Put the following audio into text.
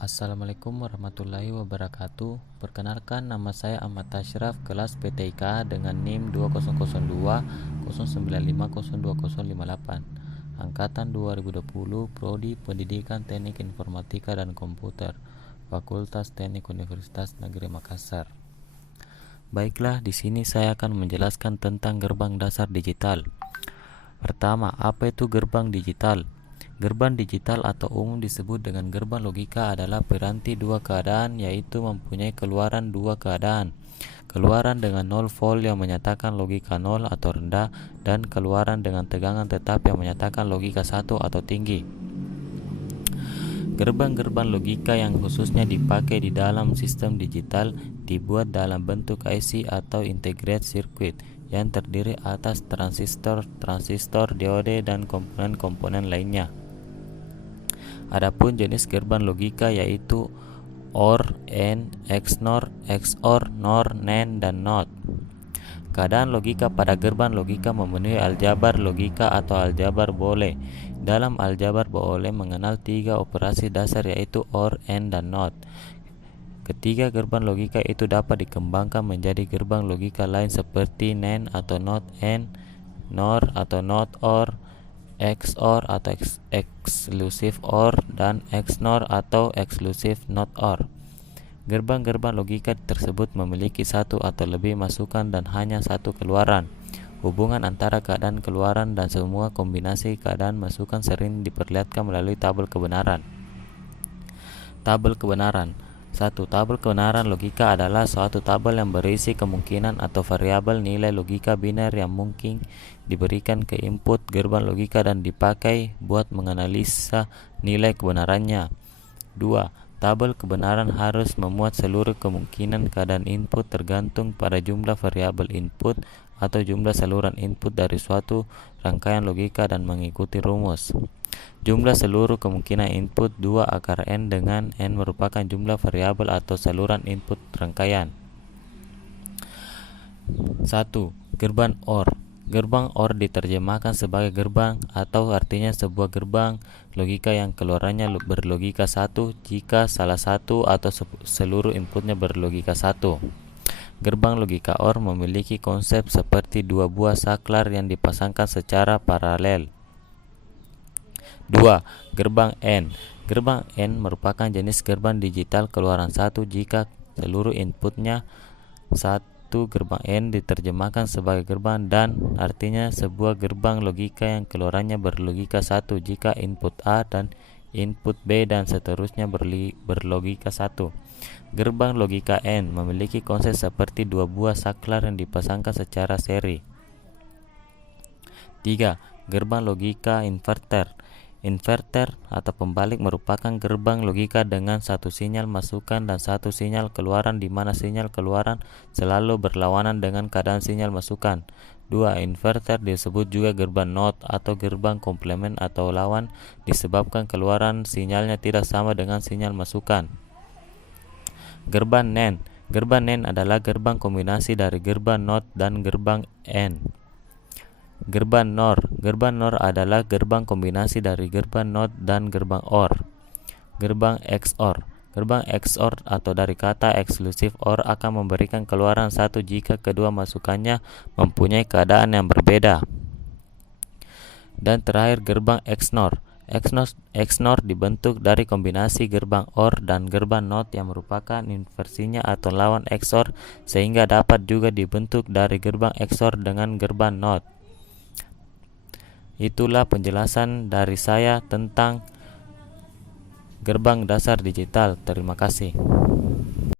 Assalamualaikum warahmatullahi wabarakatuh. Perkenalkan, nama saya Ahmad Tashraf, kelas PTIK dengan NIM 2002 09502058, angkatan 2020, Prodi Pendidikan Teknik Informatika dan Komputer, Fakultas Teknik Universitas Negeri Makassar. Baiklah, di sini saya akan menjelaskan tentang gerbang dasar digital. Pertama, apa itu gerbang digital? Gerbang digital atau umum disebut dengan gerbang logika adalah piranti dua keadaan, yaitu mempunyai keluaran dua keadaan. Keluaran dengan 0 volt yang menyatakan logika 0 atau rendah, dan keluaran dengan tegangan tetap yang menyatakan logika 1 atau tinggi. Gerbang-gerbang logika yang khususnya dipakai di dalam sistem digital dibuat dalam bentuk IC atau integrated circuit yang terdiri atas transistor, diode, dan komponen-komponen lainnya. Adapun jenis gerbang logika yaitu OR, AND, XNOR, XOR, NOR, NAND, dan NOT. Keadaan logika pada gerbang logika memenuhi aljabar logika atau aljabar Boole. Dalam aljabar Boole mengenal tiga operasi dasar yaitu OR, AND, dan NOT. Ketiga gerbang logika itu dapat dikembangkan menjadi gerbang logika lain seperti NAND atau NOT AND, NOR atau NOT OR, XOR atau exclusive OR, dan XNOR atau exclusive NOT OR. Gerbang-gerbang logika tersebut memiliki satu atau lebih masukan dan hanya satu keluaran. Hubungan antara keadaan keluaran dan semua kombinasi keadaan masukan sering diperlihatkan melalui tabel kebenaran. Tabel kebenaran. 1. Tabel kebenaran logika adalah suatu tabel yang berisi kemungkinan atau variabel nilai logika biner yang mungkin diberikan ke input gerbang logika dan dipakai buat menganalisa nilai kebenarannya. 2. Tabel kebenaran harus memuat seluruh kemungkinan keadaan input tergantung pada jumlah variabel input atau jumlah saluran input dari suatu rangkaian logika dan mengikuti rumus. Jumlah seluruh kemungkinan input 2 akar N, dengan N merupakan jumlah variabel atau saluran input rangkaian. 1. Gerbang OR. Gerbang OR diterjemahkan sebagai gerbang atau artinya sebuah gerbang logika yang keluarannya berlogika 1 jika salah satu atau seluruh inputnya berlogika 1. Gerbang logika OR memiliki konsep seperti dua buah saklar yang dipasangkan secara paralel. 2. Gerbang AND. Gerbang AND merupakan jenis gerbang digital keluaran 1 jika seluruh inputnya 1. Gerbang AND diterjemahkan sebagai gerbang dan artinya sebuah gerbang logika yang keluarannya berlogika 1 jika input A dan input B dan seterusnya berlogika 1. Gerbang logika AND memiliki konsep seperti dua buah saklar yang dipasangkan secara seri. 3. Gerbang logika inverter. Inverter atau pembalik merupakan gerbang logika dengan satu sinyal masukan dan satu sinyal keluaran, di mana sinyal keluaran selalu berlawanan dengan keadaan sinyal masukan. 2. Inverter disebut juga gerbang NOT atau gerbang komplement atau lawan, disebabkan keluaran sinyalnya tidak sama dengan sinyal masukan. Gerbang NAND. Gerbang NAND adalah gerbang kombinasi dari gerbang NOT dan gerbang AND. Gerbang NOR. Gerbang NOR adalah gerbang kombinasi dari gerbang NOT dan gerbang OR. Gerbang XOR. Gerbang XOR atau dari kata exclusive OR akan memberikan keluaran 1 jika kedua masukannya mempunyai keadaan yang berbeda. Dan terakhir gerbang XNOR. XNOR dibentuk dari kombinasi gerbang OR dan gerbang NOT yang merupakan inversinya atau lawan XOR, sehingga dapat juga dibentuk dari gerbang XOR dengan gerbang NOT. Itulah penjelasan dari saya tentang gerbang dasar digital. Terima kasih.